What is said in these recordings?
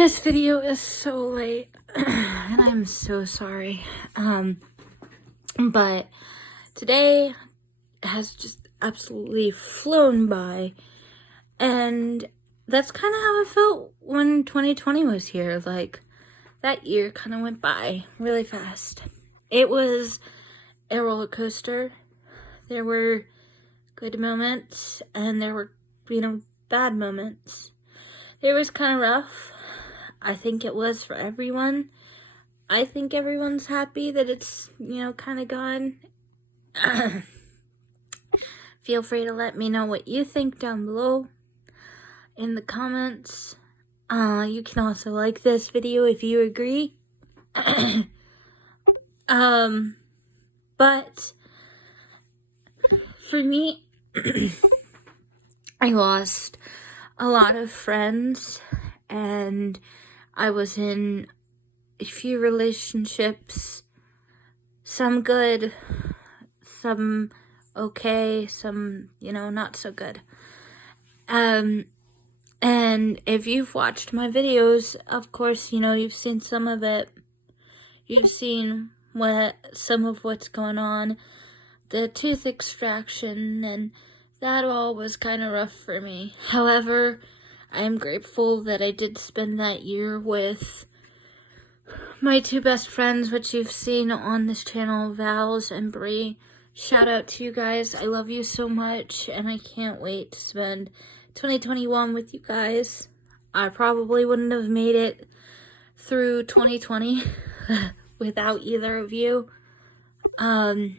This video is so late and I'm so sorry. But today has just absolutely flown by, and that's kind of how I felt when 2020 was here. Like, that year kind of went by really fast. It was a roller coaster. There were good moments and there were, bad moments. It was kind of rough. I think it was for everyone. I think everyone's happy that it's, kind of gone. Feel free to let me know what you think down below in the comments. You can also like this video if you agree. But for me, I lost a lot of friends, and I was in a few relationships, some good, some okay, some, not so good. And if you've watched my videos, of course, you've seen some of it. You've seen some of what's going on, the tooth extraction, and that all was kind of rough for me. However, I am grateful that I did spend that year with my two best friends, which you've seen on this channel, Vals and Bree. Shout out to you guys. I love you so much, and I can't wait to spend 2021 with you guys. I probably wouldn't have made it through 2020 without either of you. There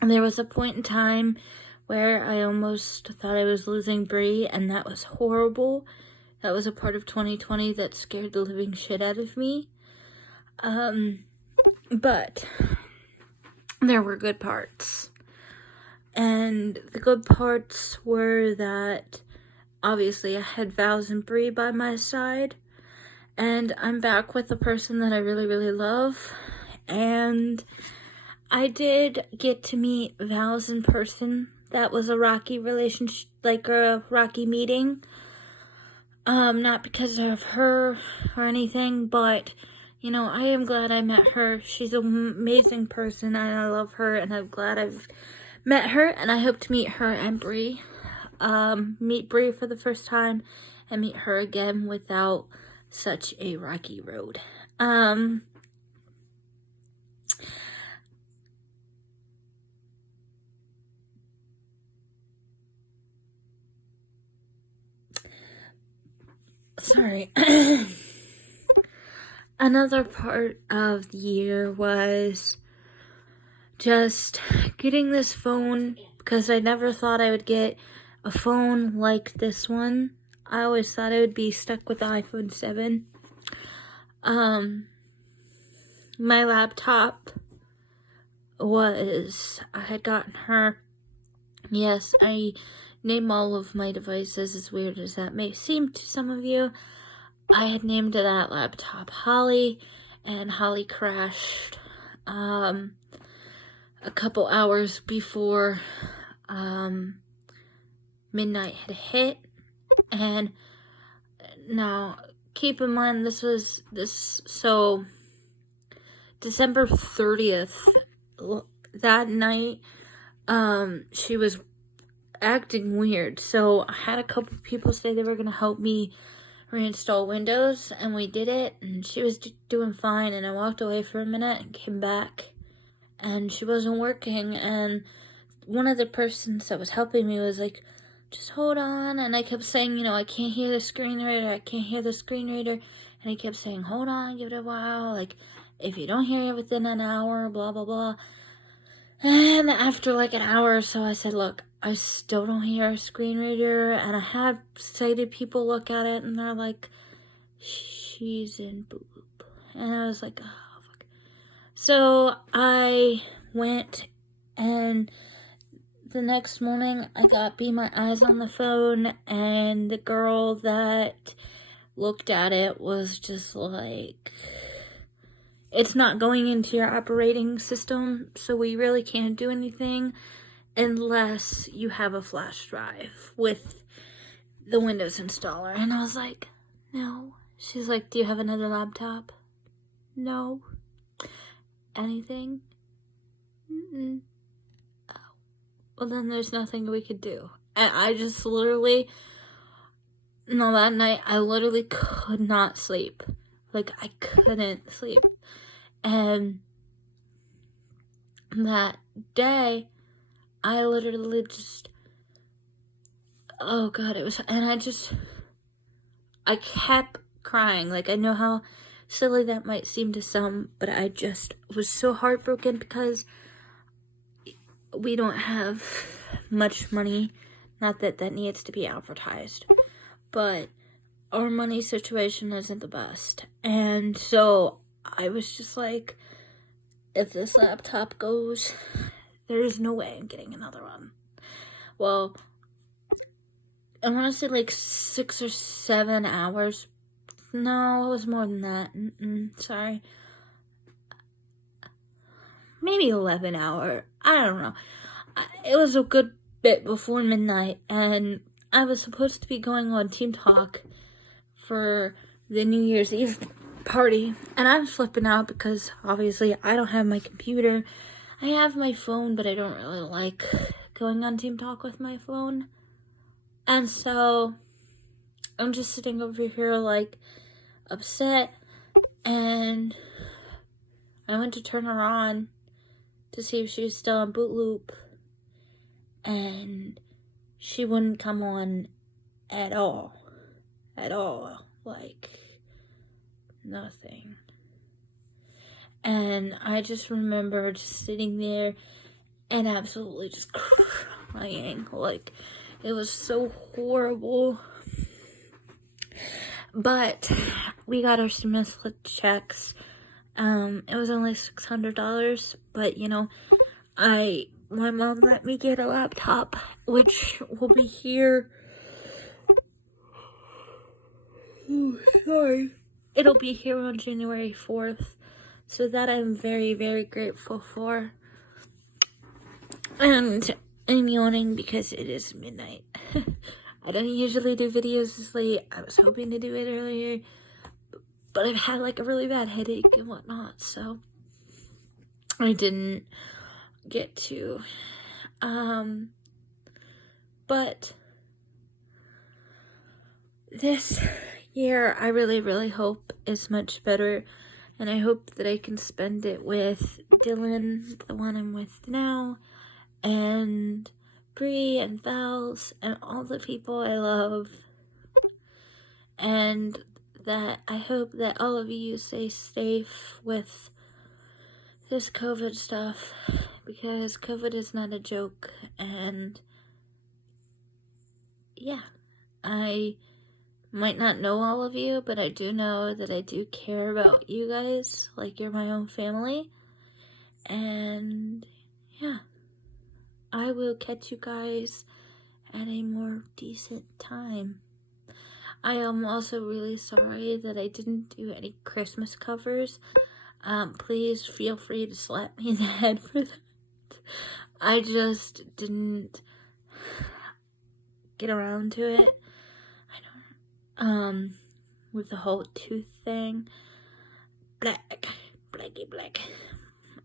was a point in time where I almost thought I was losing Bree, and that was horrible. That was a part of 2020 that scared the living shit out of me. But there were good parts. And the good parts were that obviously I had Vals and Bree by my side, and I'm back with the person that I really, really love. And I did get to meet Vals in person. That was a rocky relationship, like a rocky meeting. Not because of her or anything, but, I am glad I met her. She's an amazing person, and I love her, and I'm glad I've met her, and I hope to meet her and Bree. Meet Bree for the first time, and meet her again without such a rocky road. Sorry. Another part of the year was just getting this phone, because I never thought I would get a phone like this one. I always thought I would be stuck with the iPhone 7. My laptop I had gotten her. Yes, I name all of my devices, as weird as that may seem to some of you. I had named that laptop Holly, and Holly crashed a couple hours before midnight had hit. And now keep in mind, so December 30th, that night, she was acting weird. So I had a couple people say they were going to help me reinstall Windows, and we did it, and she was doing fine, and I walked away for a minute and came back, and she wasn't working, and one of the persons that was helping me was like, just hold on, and I kept saying, I can't hear the screen reader, and I kept saying, hold on, give it a while, like, if you don't hear it within an hour, blah, blah, blah. And after like an hour or so, I said, look, I still don't hear a screen reader. And I had sighted people look at it, and they're like, she's in boop. And I was like, oh, fuck. So I went, and the next morning I got Be My Eyes on the phone, and the girl that looked at it was just like, it's not going into your operating system, so we really can't do anything unless you have a flash drive with the Windows installer. And I was like, no, She's like, do you have another laptop? No. Anything? Mm-mm. Oh. Well, then there's nothing we could do. And I just literally, no, that night, I literally could not sleep. Like, I couldn't sleep. And that day, I literally just, oh God, it was, and I kept crying. Like, I know how silly that might seem to some, but I just was so heartbroken because we don't have much money. Not that that needs to be advertised, but our money situation isn't the best. And so I was just like, if this laptop goes, there's no way I'm getting another one. Well, I want to say like 6 or 7 hours. No, it was more than that. Sorry. Maybe 11 hour. I don't know. It was a good bit before midnight, and I was supposed to be going on Team Talk for the New Year's Eve party, and I was flipping out because obviously I don't have my computer. I have my phone, but I don't really like going on Team Talk with my phone. And so I'm just sitting over here like upset, and I went to turn her on to see if she was still on boot loop, and she wouldn't come on at all, like nothing. And I just remember just sitting there and absolutely just crying. Like, it was so horrible. But we got our semester checks. It was only $600, but you know, my mom let me get a laptop, which will be here. Oh, sorry. It'll be here on January 4th. So that I'm very, very grateful for. And I'm yawning because it is midnight. I don't usually do videos this late. I was hoping to do it earlier, but I've had like a really bad headache and whatnot, so I didn't get to. But this year I really, really hope is much better, and I hope that I can spend it with Dylan, the one I'm with now, and Bree and Vals and all the people I love, and that I hope that all of you stay safe with this COVID stuff, because COVID is not a joke. And yeah, I might not know all of you, but I do know that I do care about you guys like you're my own family. And yeah, I will catch you guys at a more decent time. I am also really sorry that I didn't do any Christmas covers. Please feel free to slap me in the head for that. I just didn't get around to it. I don't, with the whole tooth thing. Black.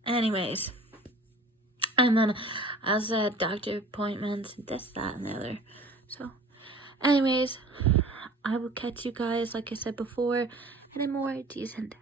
Anyways. And then I also had doctor appointments and this, that, and the other. So, anyways, I will catch you guys, like I said before, in a more decent